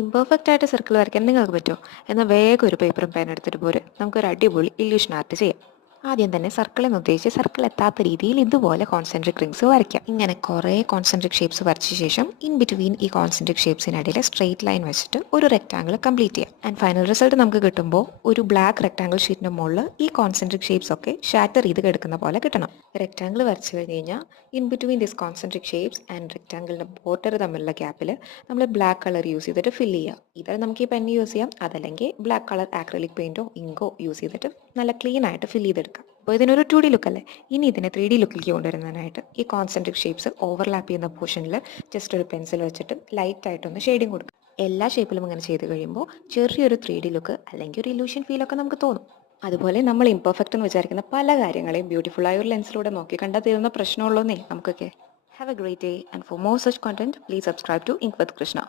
Imperfect ആയിട്ട് circle വരയ്ക്കാൻ നിങ്ങൾക്ക് പറ്റുമോ? എന്നാൽ വേഗം ഒരു പേപ്പറും പേൻ എടുത്തിട്ട് പോരെ, നമുക്കൊരു അടിപൊളി ഇല്യൂഷൻ ആർട്ട് ചെയ്യാം. ആദ്യം തന്നെ സർക്കിൾ എന്ന് ഉദ്ദേശിച്ച് സർക്കിൾ എത്താത്ത രീതിയിൽ ഇതുപോലെ കോൺസെൻട്രിക് റിങ്സ് വരയ്ക്കാം. ഇങ്ങനെ കുറേ കോൺസെൻട്രിക് ഷേപ്സ് വരച്ച ശേഷം ഇൻ ബിറ്റ്വീൻ ഈ കോൺസെൻട്രിക് ഷേപ്സിനിടയിൽ സ്ട്രെയിറ്റ് ലൈൻ വെച്ചിട്ട് ഒരു റെക്ടാങ്കിൾ കംപ്ലീറ്റ് ചെയ്യാം. ആൻഡ് ഫൈനൽ റിസൾട്ട് നമുക്ക് കിട്ടുമ്പോൾ ഒരു ബ്ലാക്ക് റെക്ടാങ്കിൾ ഷീറ്റിന് മുകളിൽ ഈ കോൺസെൻട്രിക് ഷേപ്സ് ഒക്കെ ഷാറ്റർ ചെയ്ത് കിടക്കുന്ന പോലെ കിട്ടണം. റെക്ടാങ്കിൾ വരച്ചു കഴിഞ്ഞ് കഴിഞ്ഞാൽ in between this concentric shapes and റെക്ടാങ്കിളിൻ്റെ ബോർഡർ തമ്മിലുള്ള ഗ്യാപ്പിൽ നമ്മൾ ബ്ലാക്ക് കളർ യൂസ് ചെയ്തിട്ട് ഫില്ല് ചെയ്യുക. ഇത് നമുക്ക് ഈ പെൻ യൂസ് ചെയ്യാം, അതല്ലെങ്കിൽ ബ്ലാക്ക് കളർ ആക്രിലിക് പെയിൻറ്റോ ഇങ്കോ യൂസ് ചെയ്തിട്ട് നല്ല ക്ലീൻ ആയിട്ട് ഫില്ല് ചെയ്തെടുക്കാം. അപ്പോൾ ഇതിനൊരു 2D ലുക്ക് അല്ലേ. ഇനി ഇതിനെ 3D ലുക്കിലേക്ക് കൊണ്ടുവരുന്നതിനായിട്ട് ഈ കോൺസെൻട്രിക് ഷേപ്സ് ഓവർലാപ്പ് ചെയ്യുന്ന പോർഷനിൽ ജസ്റ്റ് ഒരു പെൻസിൽ വെച്ചിട്ട് ലൈറ്റായിട്ടൊന്ന് ഷെയ്ഡിങ് കൊടുക്കും. എല്ലാ ഷേപ്പിലും ഇങ്ങനെ ചെയ്ത് കഴിയുമ്പോൾ ചെറിയൊരു 3D ലുക്ക് അല്ലെങ്കിൽ ഒരു ഇല്യൂഷൻ ഫീലൊക്കെ നമുക്ക് തോന്നും. അതുപോലെ നമ്മൾ ഇംപെർഫെക്റ്റ് എന്ന് വിചാരിക്കുന്ന പല കാര്യങ്ങളെയും ബ്യൂട്ടിഫുൾ ആയ ഒരു ലെൻസിലൂടെ നോക്കി കണ്ടാൽ തീരുന്ന പ്രശ്നമുള്ളൂന്നേ നമുക്കൊക്കെ. Have a great day and for more such content please subscribe to ink with Krishna.